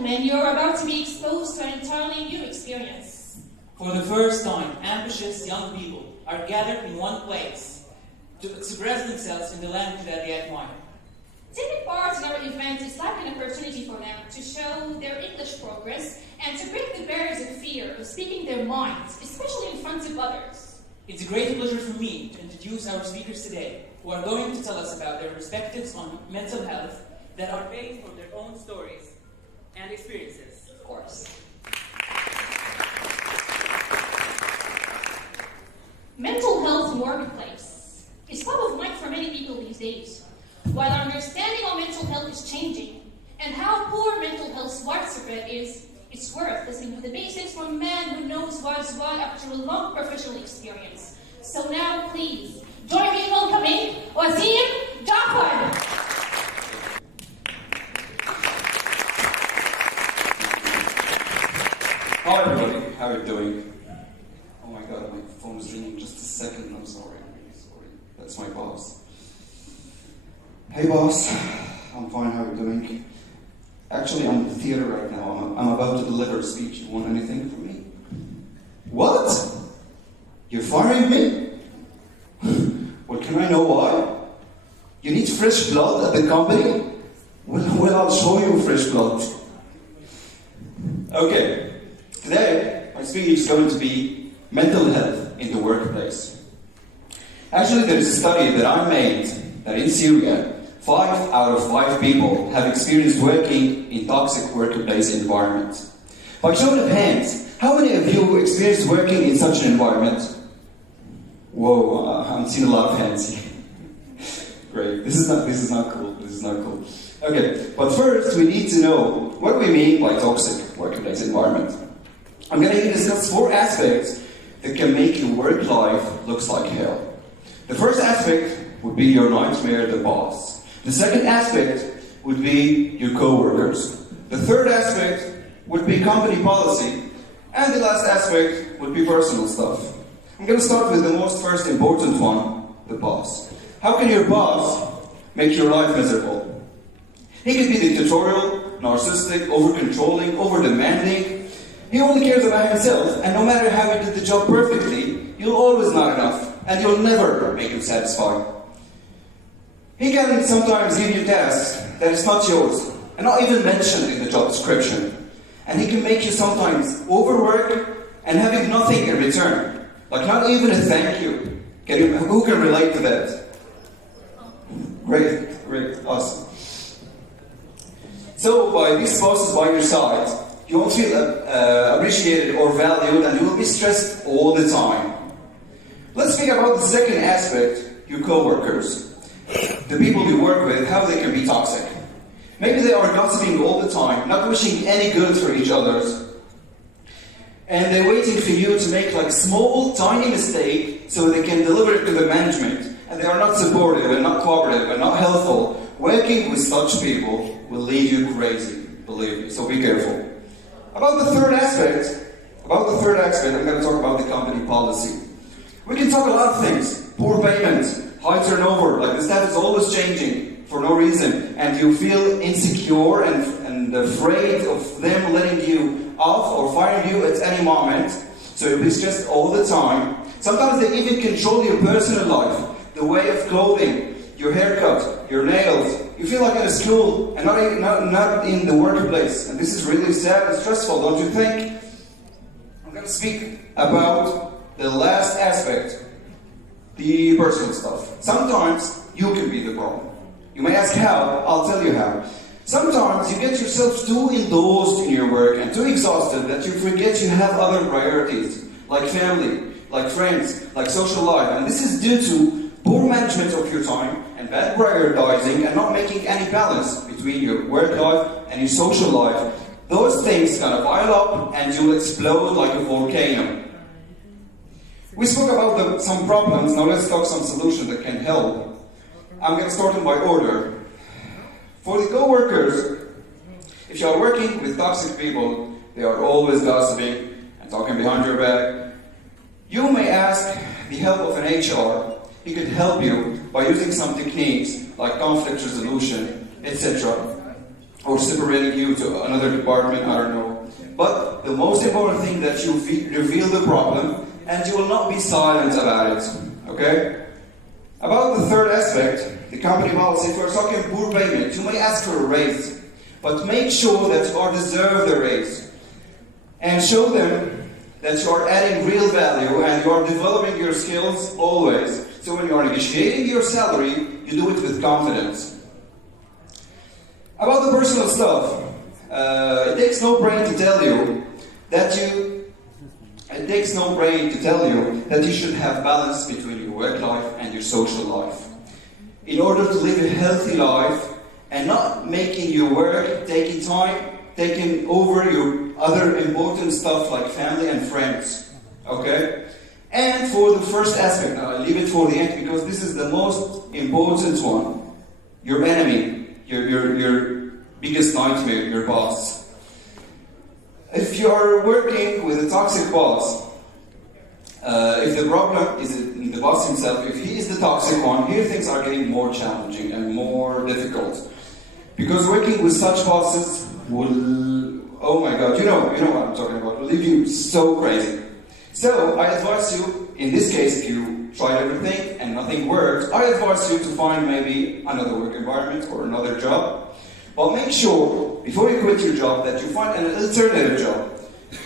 gentlemen, you are about to be exposed to an entirely new experience. For the first time, ambitious young people are gathered in one place to express themselves in the language that they admire. Taking part in our event is like an opportunity for them to show their English progress and to break the barriers of fear of speaking their minds, especially in front of others. It's a great pleasure for me to introduce our speakers today, who are going to tell us about their perspectives on mental health that are based on their own stories and experiences. Of course. Mental health in workplace is top of mind for many people these days. While our understanding of mental health is changing, and how poor mental health widespread is, it's worth listening to the basics from a man who knows what is what after a long professional experience. So now, please, join me in welcoming Wasim Jafar. Hi everybody, how are you doing? Oh my god, my phone is ringing. Just a second, I'm sorry, I'm really sorry. That's my boss. Hey boss, I'm fine, how are you doing? Actually, I'm in the theater right now. I'm about to deliver a speech. You want anything from me? What? You're firing me? Well, can I know why? You need fresh blood at the company? Well, I'll show you fresh blood. Okay, today my speech is going to be mental health in the workplace. Actually, there is a study that I made that in Syria, 5 out of 5 people have experienced working in toxic workplace environments. By show of hands, how many of you experienced working in such an environment? Whoa, I'm seeing a lot of hands here. Great, this is not cool. Okay, but first we need to know what we mean by toxic workplace environment. I'm going to discuss 4 aspects that can make your work life looks like hell. The first aspect would be your nightmare, the boss. The second aspect would be your co-workers. The third aspect would be company policy. And the last aspect would be personal stuff. I'm going to start with the first important one, the boss. How can your boss make your life miserable? He could be dictatorial, narcissistic, over-controlling, over-demanding. He only cares about himself, and no matter how you did the job perfectly, you'll always not enough, and you'll never make him satisfied. He can sometimes give you tasks that is not yours, and not even mentioned in the job description. And he can make you sometimes overwork and having nothing in return. Like not even a thank you. Who can relate to that? Great, awesome. So by these bosses by your side, you won't feel appreciated or valued, and you will be stressed all the time. Let's speak about the second aspect, your co-workers. The people you work with, how they can be toxic. Maybe they are gossiping all the time, not wishing any good for each other. And they're waiting for you to make like a small, tiny mistake so they can deliver it to the management. And they are not supportive and not cooperative and not helpful. Working with such people will lead you crazy, believe me, so be careful. About the third aspect, I'm going to talk about the company policy. We can talk a lot of things. Poor payment, high turnover, like the staff is always changing for no reason, and you feel insecure and afraid of them letting you off or firing you at any moment. So you'll be stressed all the time. Sometimes they even control your personal life, the way of clothing, your haircut, your nails. You feel like in a school and not in the workplace. And this is really sad and stressful, don't you think? I'm going to speak about the last aspect, the personal stuff. Sometimes you can be the problem. You may ask how, I'll tell you how. Sometimes you get yourself too indulged in your work and too exhausted that you forget you have other priorities, like family, like friends, like social life. And this is due to poor management of your time and bad prioritizing and not making any balance between your work life and your social life. Those things kind of pile up and you'll explode like a volcano. We spoke about some problems, now let's talk some solutions that can help. I'm going to start them by order. For the co-workers, if you are working with toxic people, they are always gossiping and talking behind your back. You may ask the help of an HR. He could help you by using some techniques like conflict resolution, etc. or separating you to another department, I don't know. But the most important thing that you reveal the problem and you will not be silent about it. Okay? About the third aspect, the company policy, if we're talking poor payment, you may ask for a raise, but make sure that you are deserve the raise. And show them that you are adding real value and you are developing your skills always. So when you are negotiating your salary, you do it with confidence. About the personal stuff, it takes no brain to tell you that you should have balance between your work life and your social life. In order to live a healthy life and not making your work taking over your other important stuff like family and friends. Okay? And for the first aspect, now I'll leave it for the end because this is the most important one. Your enemy, your biggest nightmare, your boss. If you are working with a toxic boss, if the problem is in the boss himself, if he is the toxic one, here things are getting more challenging and more difficult. Because working with such bosses will, oh my god, you know what I'm talking about, will leave you so crazy. So I advise you, in this case, if you tried everything and nothing worked, I advise you to find maybe another work environment or another job. But make sure, before you quit your job, that you find an alternative job.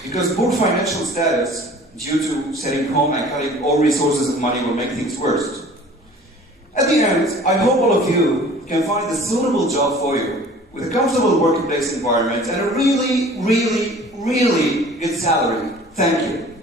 Because poor financial status, due to sitting home and cutting all resources of money, will make things worse. At the end, I hope all of you can find a suitable job for you, with a comfortable workplace environment and a really, really, really good salary. Thank you.